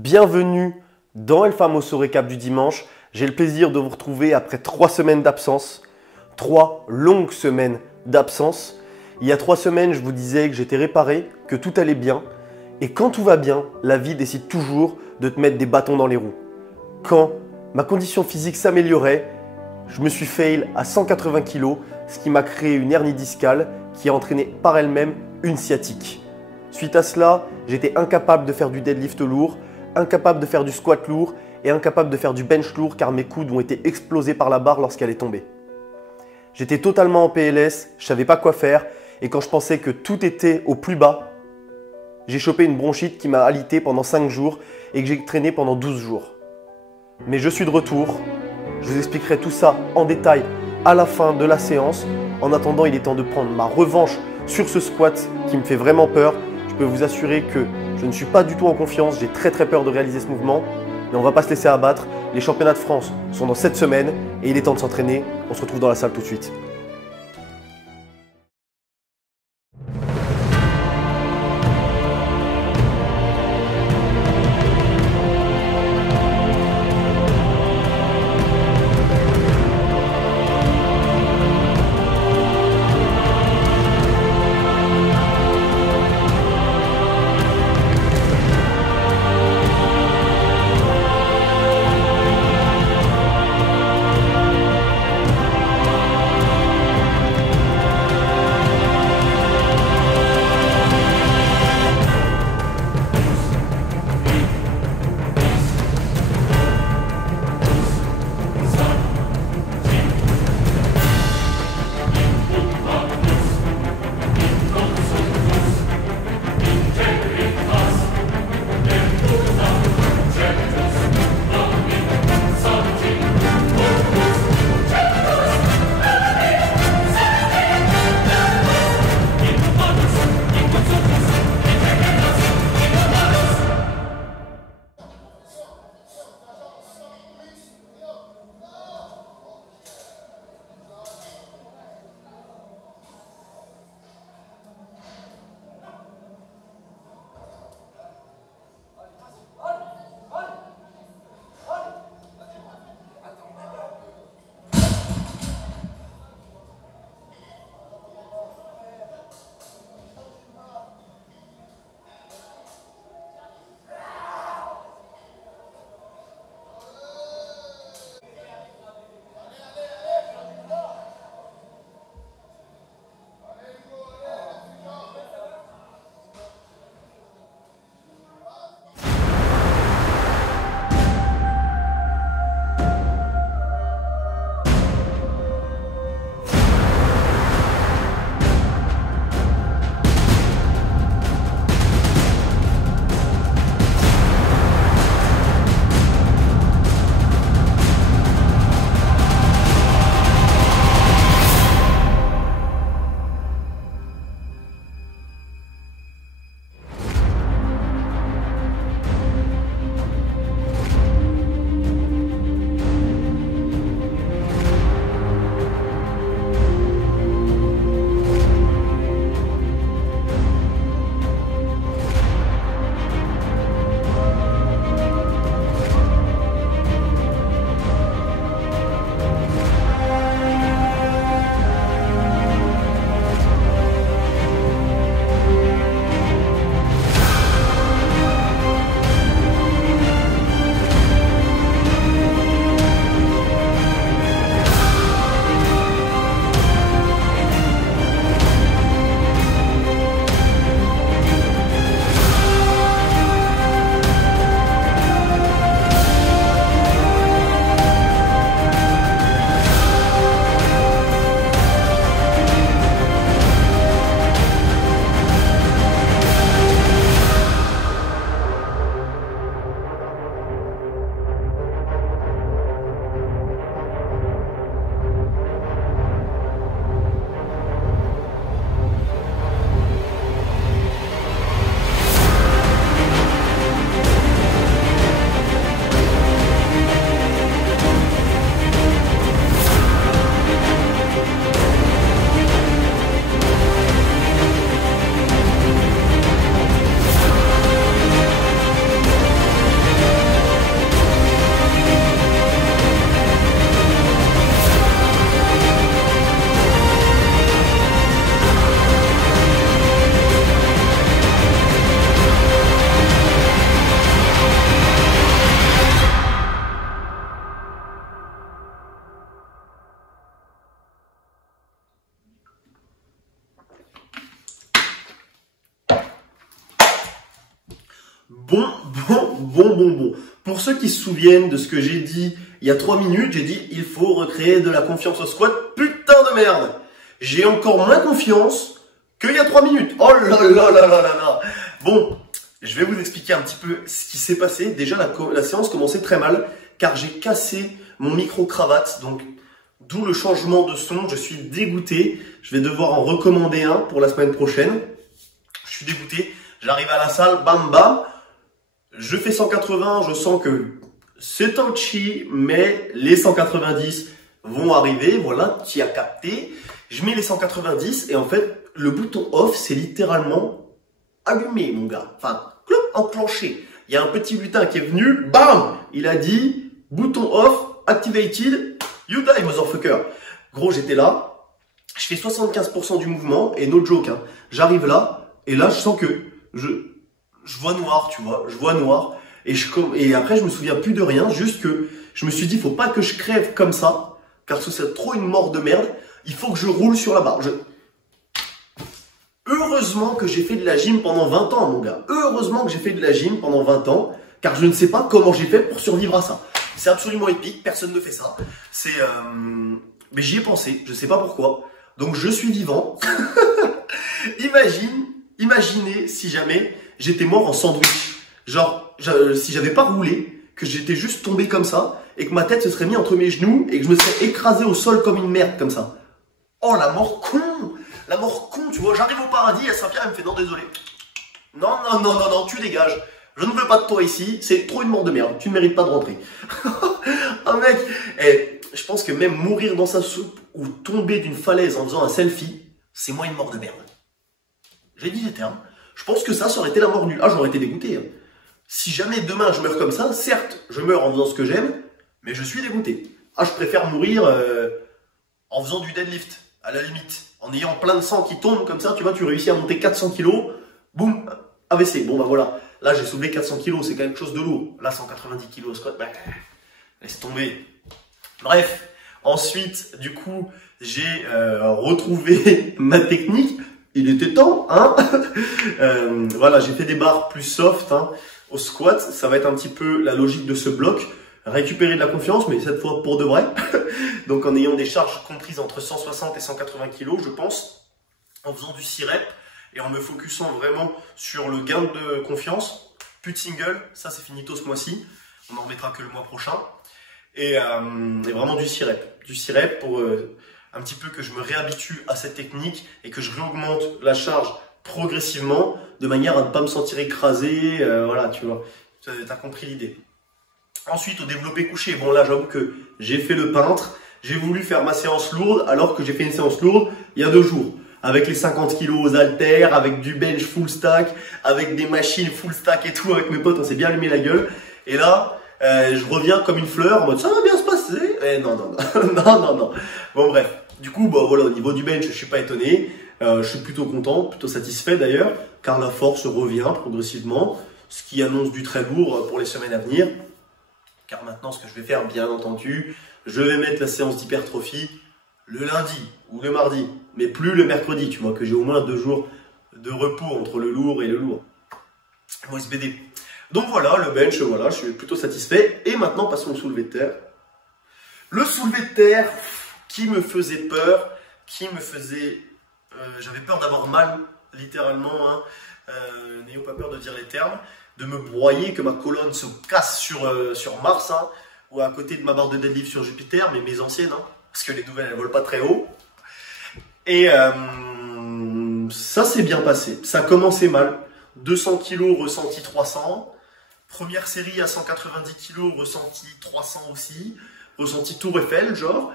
Bienvenue dans El Famoso Récap du dimanche. J'ai le plaisir de vous retrouver après 3 semaines d'absence, 3 longues semaines d'absence. Il y a 3 semaines, je vous disais que j'étais réparé, que tout allait bien. Et quand tout va bien, la vie décide toujours de te mettre des bâtons dans les roues. Quand ma condition physique s'améliorait, je me suis fail à 180 kg, ce qui m'a créé une hernie discale qui a entraîné par elle-même une sciatique. Suite à cela, j'étais incapable de faire du deadlift lourd, incapable de faire du squat lourd et incapable de faire du bench lourd car mes coudes ont été explosés par la barre lorsqu'elle est tombée. J'étais totalement en PLS, je ne savais pas quoi faire et quand je pensais que tout était au plus bas, j'ai chopé une bronchite qui m'a alité pendant 5 jours et que j'ai traîné pendant 12 jours. Mais je suis de retour, je vous expliquerai tout ça en détail à la fin de la séance. En attendant, il est temps de prendre ma revanche sur ce squat qui me fait vraiment peur. Je peux vous assurer que je ne suis pas du tout en confiance, j'ai très peur de réaliser ce mouvement. Mais on ne va pas se laisser abattre, les championnats de France sont dans cette semaine et il est temps de s'entraîner. On se retrouve dans la salle tout de suite. Bon. Pour ceux qui se souviennent de ce que j'ai dit il y a 3 minutes, j'ai dit il faut recréer de la confiance au squat. Putain de merde! J'ai encore moins confiance qu'il y a 3 minutes. Oh là. Bon, je vais vous expliquer un petit peu ce qui s'est passé. Déjà, la séance commençait très mal car j'ai cassé mon micro-cravate. Donc, d'où le changement de son. Je suis dégoûté. Je vais devoir en recommander un pour la semaine prochaine. Je suis dégoûté. J'arrive à la salle, bam. Je fais 180. Je sens que c'est touchy, mais les 190 vont arriver. Voilà, tu as capté. Je mets les 190 et en fait, le bouton off, c'est littéralement allumé, mon gars. Enfin, clop, enclenché. Il y a un petit butin qui est venu, bam! Il a dit, bouton off, activated, you die, motherfucker. Gros, j'étais là, je fais 75% du mouvement et no joke, hein. J'arrive là et là, je sens que je vois noir, tu vois, je vois noir. Et après, je me souviens plus de rien, juste que je me suis dit, faut pas que je crève comme ça, car ce serait trop une mort de merde. Il faut que je roule sur la barre. Heureusement que j'ai fait de la gym pendant 20 ans, mon gars. Heureusement que j'ai fait de la gym pendant 20 ans, car je ne sais pas comment j'ai fait pour survivre à ça. C'est absolument épique, personne ne fait ça. Mais j'y ai pensé, je ne sais pas pourquoi. Donc je suis vivant. Imaginez si jamais j'étais mort en sandwich. Genre, si j'avais pas roulé, que j'étais juste tombé comme ça, et que ma tête se serait mise entre mes genoux, et que je me serais écrasé au sol comme une merde, comme ça. Oh, la mort con! La mort con, tu vois, j'arrive au paradis, à Saint-Pierre, elle me fait non, désolé. Non, tu dégages. Je ne veux pas de toi ici, c'est trop une mort de merde, tu ne mérites pas de rentrer. Ah mec, je pense que même mourir dans sa soupe ou tomber d'une falaise en faisant un selfie, c'est moins une mort de merde. J'ai dit les termes. Je pense que ça aurait été la mort nulle. Ah, j'aurais été dégoûté. Hein. Si jamais demain je meurs comme ça, certes, je meurs en faisant ce que j'aime, mais je suis dégoûté. Ah, je préfère mourir en faisant du deadlift, à la limite. En ayant plein de sang qui tombe comme ça, tu vois, tu réussis à monter 400 kilos, boum, AVC. Bon, bah voilà. Là, j'ai soulevé 400 kilos, c'est quelque chose de lourd. Là, 190 kilos au squat, bah, laisse tomber. Bref, ensuite, du coup, j'ai retrouvé ma technique. Il était temps, hein. Voilà, j'ai fait des barres plus soft hein, au squat. Ça va être un petit peu la logique de ce bloc. Récupérer de la confiance, mais cette fois pour de vrai. Donc en ayant des charges comprises entre 160 et 180 kg, je pense, en faisant du 6 reps et en me focusant vraiment sur le gain de confiance. Plus de single, ça c'est finito ce mois-ci. On n'en remettra que le mois prochain. Et vraiment du 6 reps. Du 6 reps pour un petit peu que je me réhabitue à cette technique et que je réaugmente la charge progressivement de manière à ne pas me sentir écrasé. Voilà, tu vois, tu as compris l'idée. Ensuite, au développé couché, bon là j'avoue que j'ai fait le peintre, j'ai voulu faire ma séance lourde alors que j'ai fait une séance lourde il y a 2 jours. Avec les 50 kg aux haltères, avec du bench full stack, avec des machines full stack et tout, avec mes potes, on s'est bien allumé la gueule. Et là, je reviens comme une fleur en mode ça va bien se passer. Eh non. non. Bon bref, du coup, bah, voilà, au niveau du bench, je suis pas étonné. Je suis plutôt content, plutôt satisfait d'ailleurs, car la force revient progressivement, ce qui annonce du très lourd pour les semaines à venir. Car maintenant, ce que je vais faire, bien entendu, je vais mettre la séance d'hypertrophie le lundi ou le mardi, mais plus le mercredi, tu vois, que j'ai au moins 2 jours de repos entre le lourd et le lourd. Mon SBD. Donc voilà, le bench, voilà, je suis plutôt satisfait. Et maintenant, passons au soulevé de terre. Le soulevé de terre qui me faisait peur, j'avais peur d'avoir mal, littéralement, hein, n'ayons pas peur de dire les termes, de me broyer, que ma colonne se casse sur Mars, hein, ou à côté de ma barre de deadlift sur Jupiter, mais mes anciennes, hein, parce que les nouvelles, elles ne volent pas très haut. Et ça s'est bien passé. Ça a commencé mal. 200 kg, ressenti 300. Première série à 190 kg, ressenti 300 aussi. Ressenti Tour Eiffel, genre.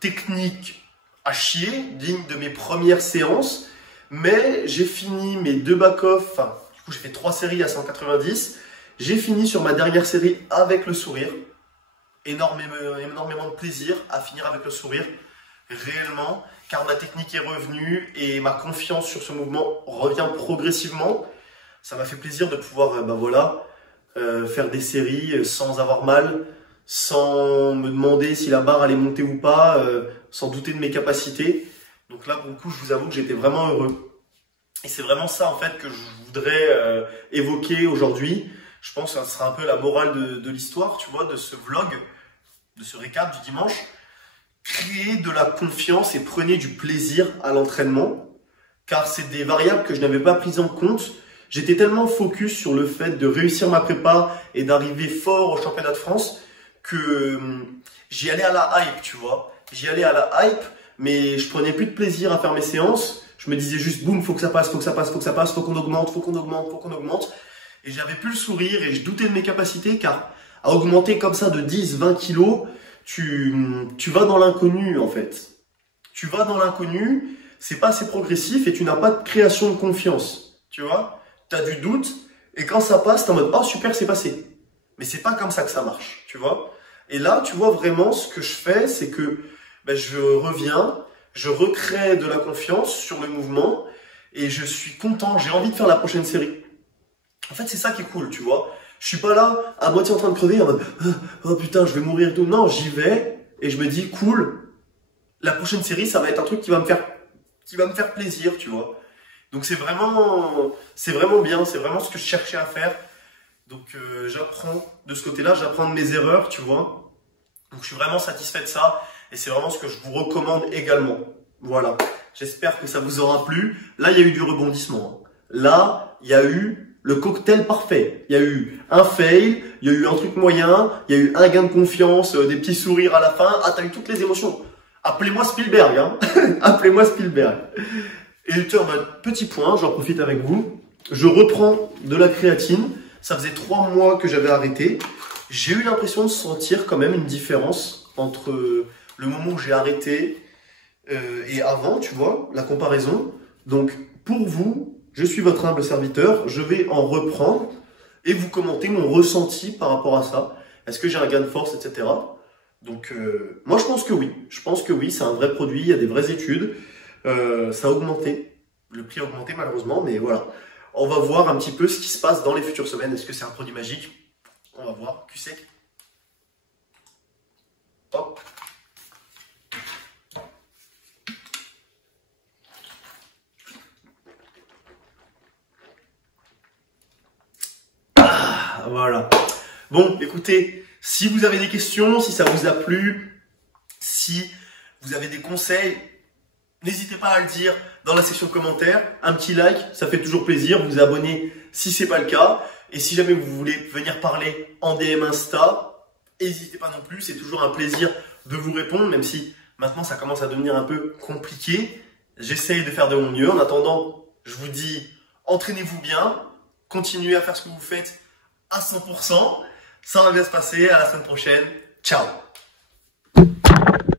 Technique à chier, digne de mes premières séances. Mais j'ai fini mes 2 back-off, enfin, du coup j'ai fait 3 séries à 190. J'ai fini sur ma dernière série avec le sourire. Énormément de plaisir à finir avec le sourire, réellement, car ma technique est revenue et ma confiance sur ce mouvement revient progressivement. Ça m'a fait plaisir de pouvoir faire des séries sans avoir mal, sans me demander si la barre allait monter ou pas, sans douter de mes capacités. Donc là, pour le coup, je vous avoue que j'étais vraiment heureux. Et c'est vraiment ça en fait que je voudrais évoquer aujourd'hui. Je pense que ça sera un peu la morale de l'histoire, tu vois, de ce vlog, de ce récap du dimanche. Créez de la confiance et prenez du plaisir à l'entraînement, car c'est des variables que je n'avais pas prises en compte. J'étais tellement focus sur le fait de réussir ma prépa et d'arriver fort au championnat de France que j'y allais à la hype, tu vois. J'y allais à la hype, mais je prenais plus de plaisir à faire mes séances. Je me disais juste, boum, faut que ça passe, faut que ça passe, faut que ça passe, faut qu'on augmente, faut qu'on augmente, faut qu'on augmente. Et j'avais plus le sourire et je doutais de mes capacités, car à augmenter comme ça de 10, 20 kilos, tu vas dans l'inconnu en fait. Tu vas dans l'inconnu, c'est pas assez progressif et tu n'as pas de création de confiance. Tu vois, tu as du doute et quand ça passe, tu es en mode oh super, c'est passé. Mais c'est pas comme ça que ça marche, tu vois. Et là, tu vois vraiment ce que je fais, c'est que ben, je reviens, je recrée de la confiance sur le mouvement et je suis content, j'ai envie de faire la prochaine série. En fait, c'est ça qui est cool, tu vois. Je suis pas là à moitié en train de crever en mode oh putain, je vais mourir et tout. Non, j'y vais et je me dis cool. La prochaine série, ça va être un truc qui va me faire plaisir, tu vois. Donc c'est vraiment bien, c'est vraiment ce que je cherchais à faire. Donc j'apprends de ce côté-là, j'apprends de mes erreurs, tu vois. Donc je suis vraiment satisfait de ça et c'est vraiment ce que je vous recommande également. Voilà. J'espère que ça vous aura plu. Là, il y a eu du rebondissement. Là, il y a eu le cocktail parfait. Il y a eu un fail, il y a eu un truc moyen, il y a eu un gain de confiance, des petits sourires à la fin. Ah, t'as eu toutes les émotions. Appelez-moi Spielberg, hein. Appelez-moi Spielberg. Et petit point, j'en profite avec vous. Je reprends de la créatine. Ça faisait 3 mois que j'avais arrêté. J'ai eu l'impression de sentir quand même une différence entre le moment où j'ai arrêté et avant, tu vois, la comparaison. Donc, pour vous, je suis votre humble serviteur, je vais en reprendre et vous commenter mon ressenti par rapport à ça. Est-ce que j'ai un gain de force, etc. Donc, moi, je pense que oui. Je pense que oui, c'est un vrai produit, il y a des vraies études. Ça a augmenté. Le prix a augmenté malheureusement, mais voilà. On va voir un petit peu ce qui se passe dans les futures semaines. Est-ce que c'est un produit magique? On va voir. Cul sec. Hop. Voilà. Bon, écoutez, si vous avez des questions, si ça vous a plu, si vous avez des conseils, n'hésitez pas à le dire dans la section commentaires. Un petit like, ça fait toujours plaisir. Vous abonner si c'est pas le cas. Et si jamais vous voulez venir parler en DM Insta, n'hésitez pas non plus. C'est toujours un plaisir de vous répondre, même si maintenant ça commence à devenir un peu compliqué. J'essaye de faire de mon mieux. En attendant, je vous dis, entraînez-vous bien. Continuez à faire ce que vous faites à 100%. Ça va bien se passer. À la semaine prochaine. Ciao.